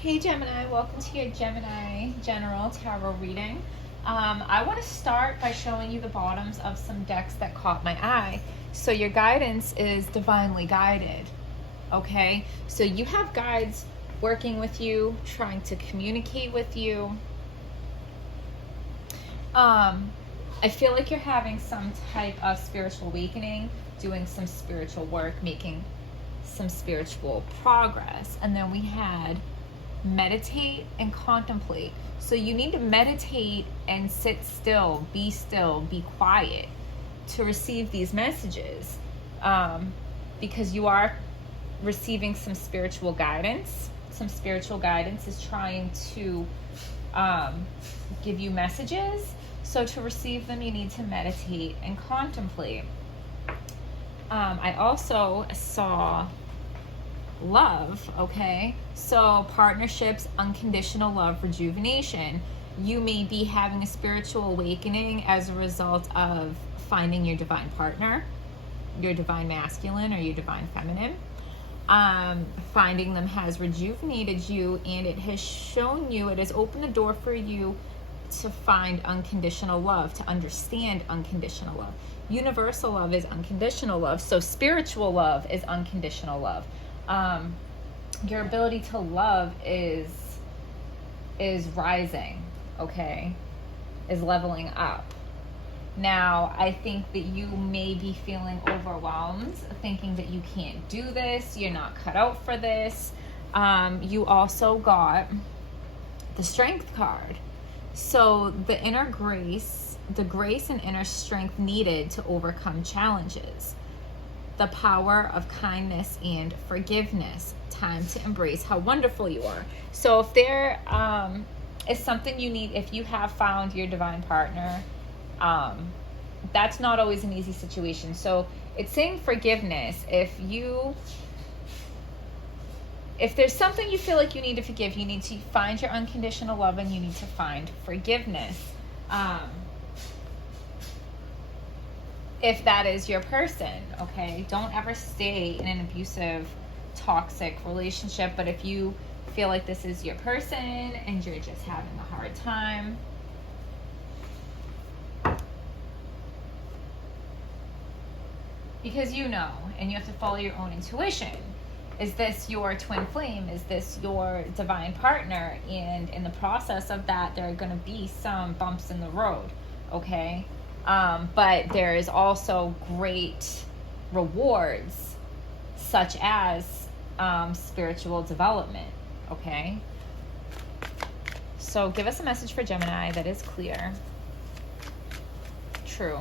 Hey Gemini, welcome to your Gemini General Tarot reading. I want to start by showing you the bottoms of some decks that caught my eye. So your guidance is divinely guided, okay? So you have guides working with you, trying to communicate with you. I feel like you're having some type of spiritual awakening, doing some spiritual work, making some spiritual progress. And then we had meditate and contemplate. So you need to meditate and sit still, be quiet to receive these messages, because you are receiving some spiritual guidance. Some spiritual guidance is trying to give you messages. So to receive them, you need to meditate and contemplate. I also saw love, okay? So partnerships, unconditional love, rejuvenation. You may be having a spiritual awakening as a result of finding your divine partner, your divine masculine or your divine feminine. Finding them has rejuvenated you, and it has shown you, it has opened the door for you to find unconditional love, to understand unconditional love. Universal love is unconditional love, so spiritual love is unconditional love. Your ability to love is rising, okay, is leveling up. Now, I think that you may be feeling overwhelmed, thinking that you can't do this, you're not cut out for this. You also got the Strength card. So the inner grace, the grace and inner strength needed to overcome challenges. The power of kindness and forgiveness. Time to embrace how wonderful you are. So if there is something you need, if you have found your divine partner, that's not always an easy situation. So it's saying forgiveness. If there's something you feel like you need to forgive, you need to find your unconditional love and you need to find forgiveness. If that is your person, okay? Don't ever stay in an abusive, toxic relationship. But if you feel like this is your person and you're just having a hard time, because you know, and you have to follow your own intuition. Is this your twin flame? Is this your divine partner? And in the process of that, there are going to be some bumps in the road, okay? But there is also great rewards, such as spiritual development, okay? So give us a message for Gemini that is clear, true,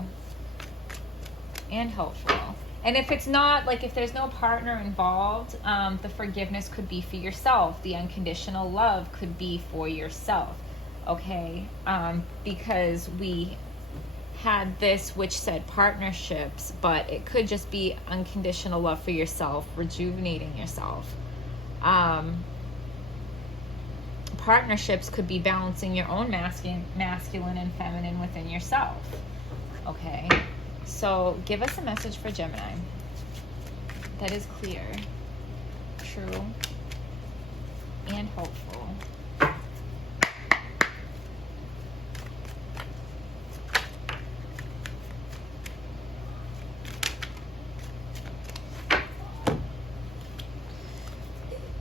and helpful. And if it's not, like if there's no partner involved, the forgiveness could be for yourself. The unconditional love could be for yourself, okay? Because we had this which said partnerships, but it could just be unconditional love for yourself, rejuvenating yourself. Partnerships could be balancing your own masculine and feminine within yourself, okay? So give us a message for Gemini that is clear, true, and hopeful.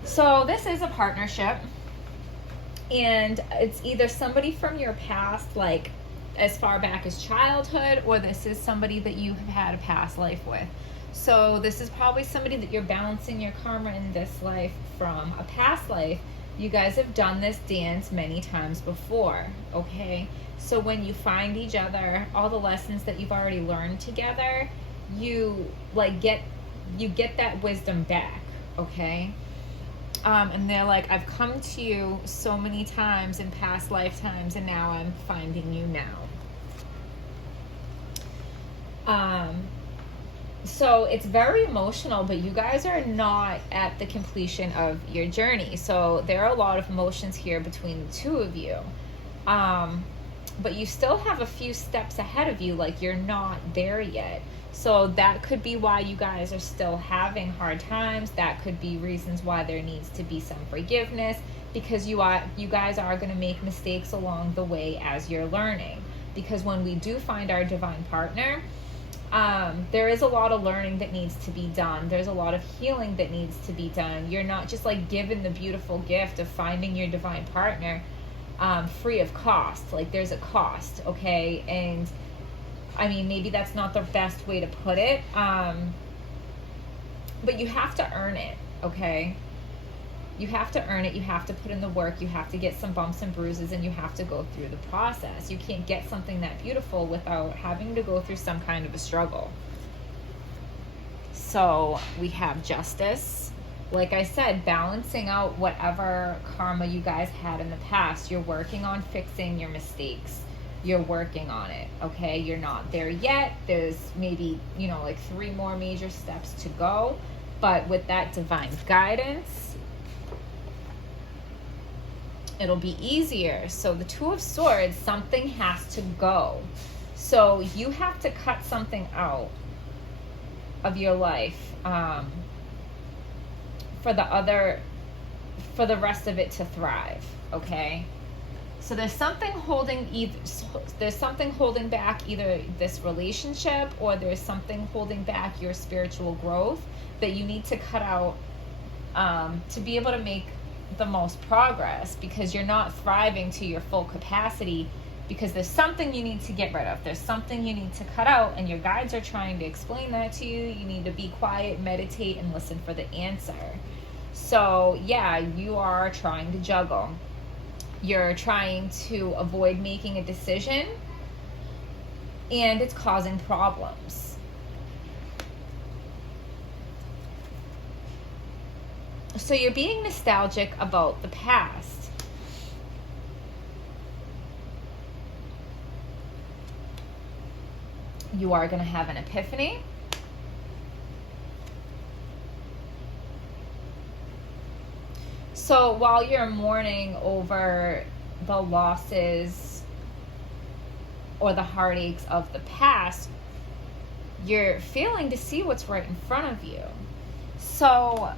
So this is a partnership, and it's either somebody from your past, like as far back as childhood, or this is somebody that you have had a past life with. So this is probably somebody that you're balancing your karma in this life from a past life. You guys have done this dance many times before, okay? So when you find each other, all the lessons that you've already learned together, you get that wisdom back, okay? And they're like, I've come to you so many times in past lifetimes, and now I'm finding you now. So it's very emotional, but you guys are not at the completion of your journey. So there are a lot of emotions here between the two of you. but you still have a few steps ahead of you. Like, you're not there yet. So that could be why you guys are still having hard times. That could be reasons why there needs to be some forgiveness, because you guys are going to make mistakes along the way as you're learning. Because when we do find our divine partner, there is a lot of learning that needs to be done. There's a lot of healing that needs to be done. You're not just like given the beautiful gift of finding your divine partner free of cost. Like, there's a cost, okay? And I mean, maybe that's not the best way to put it, but you have to earn it, okay? You have to earn it. You have to put in the work. You have to get some bumps and bruises, and you have to go through the process. You can't get something that beautiful without having to go through some kind of a struggle. So we have justice. Like I said, balancing out whatever karma you guys had in the past. You're working on fixing your mistakes. You're working on it, okay? You're not there yet. There's maybe, like 3 more major steps to go. But with that divine guidance, it'll be easier. So the Two of Swords, something has to go. So you have to cut something out of your life for the rest of it to thrive, okay? So there's something holding back either this relationship, or there's something holding back your spiritual growth that you need to cut out to be able to make the most progress, because you're not thriving to your full capacity, because there's something you need to get rid of. There's something you need to cut out, and your guides are trying to explain that to you. You need to be quiet, meditate, and listen for the answer. So yeah, you are trying to juggle. You're trying to avoid making a decision, and it's causing problems. So you're being nostalgic about the past. You are going to have an epiphany. So while you're mourning over the losses or the heartaches of the past, you're failing to see what's right in front of you. So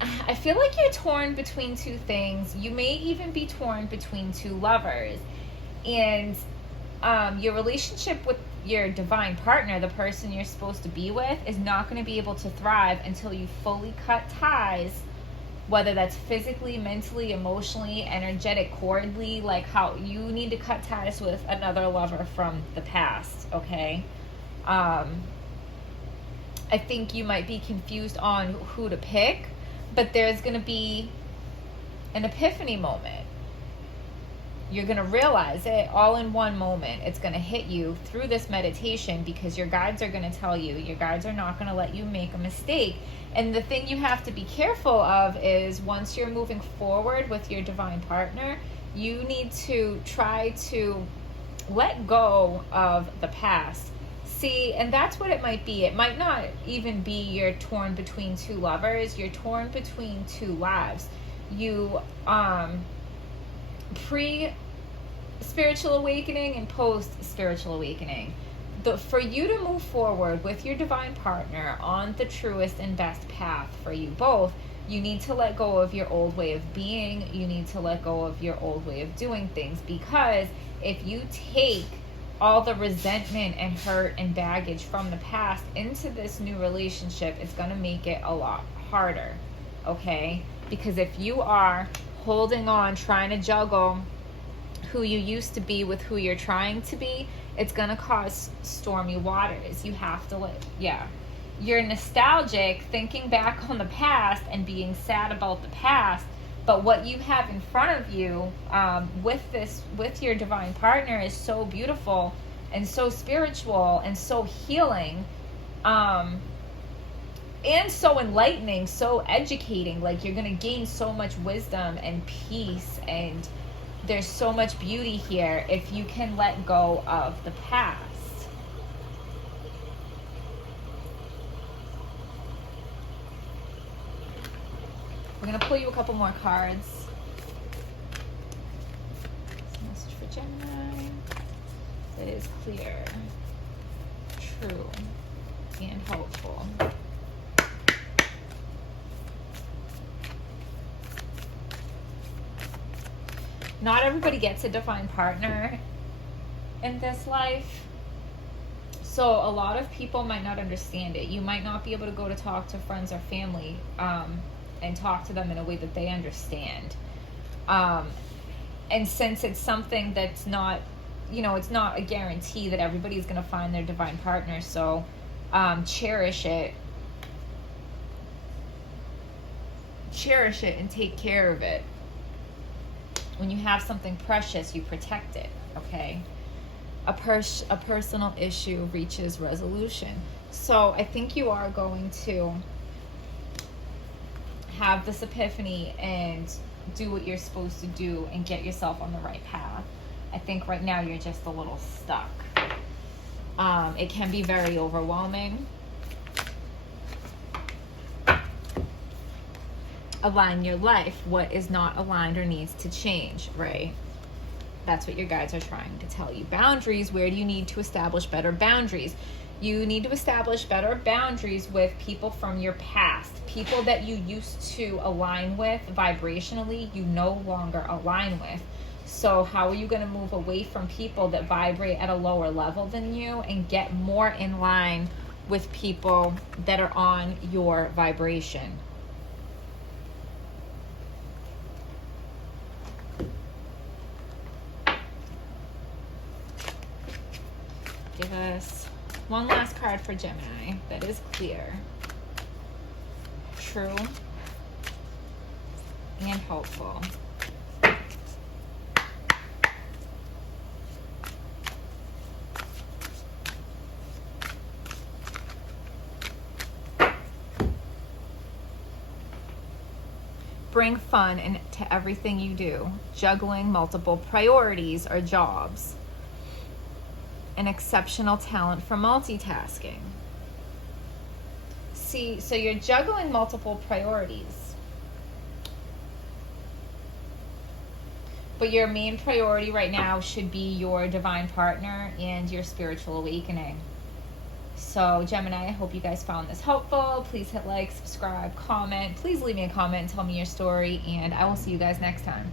I feel like you're torn between 2 things. You may even be torn between 2 lovers. And your relationship with your divine partner, the person you're supposed to be with, is not going to be able to thrive until you fully cut ties, whether that's physically, mentally, emotionally, energetic, chordally. Like, how you need to cut ties with another lover from the past, okay? I think you might be confused on who to pick, but there's going to be an epiphany moment. You're going to realize it all in one moment. It's going to hit you through this meditation, because your guides are going to tell you. Your guides are not going to let you make a mistake. And the thing you have to be careful of is, once you're moving forward with your divine partner, you need to try to let go of the past. See, and that's what it might be. It might not even be you're torn between 2 lovers. You're torn between 2 lives. You, pre-spiritual awakening and post-spiritual awakening. For you to move forward with your divine partner on the truest and best path for you both, you need to let go of your old way of being. You need to let go of your old way of doing things, because if you take all the resentment and hurt and baggage from the past into this new relationship, it's going to make it a lot harder, okay? Because if you are holding on, trying to juggle who you used to be with who you're trying to be, it's going to cause stormy waters. You have to you're nostalgic, thinking back on the past and being sad about the past, but what you have in front of you with your divine partner is so beautiful and so spiritual and so healing, and so enlightening, so educating. Like, you're going to gain so much wisdom and peace, and there's so much beauty here if you can let go of the past. We're going to pull you a couple more cards. Gemini that is clear, true, and hopeful. Not everybody gets a divine partner in this life. So a lot of people might not understand it. You might not be able to go to talk to friends or family and talk to them in a way that they understand. And since it's something that's not, it's not a guarantee that everybody's going to find their divine partner. So cherish it. Cherish it and take care of it. When you have something precious, you protect it, okay? A personal issue reaches resolution. So I think you are going to have this epiphany and do what you're supposed to do and get yourself on the right path. I think right now you're just a little stuck. It can be very overwhelming. Align your life. What is not aligned or needs to change, right? That's what your guides are trying to tell you. Boundaries. Where do you need to establish better boundaries? You need to establish better boundaries with people from your past. People that you used to align with vibrationally, you no longer align with. So how are you going to move away from people that vibrate at a lower level than you and get more in line with people that are on your vibration? Give us one last card for Gemini that is clear, true, and hopeful. Bring fun into everything you do, juggling multiple priorities or jobs. An exceptional talent for multitasking. See, so you're juggling multiple priorities. But your main priority right now should be your divine partner and your spiritual awakening. So Gemini, I hope you guys found this helpful. Please hit like, subscribe, comment. Please leave me a comment and tell me your story, and I will see you guys next time.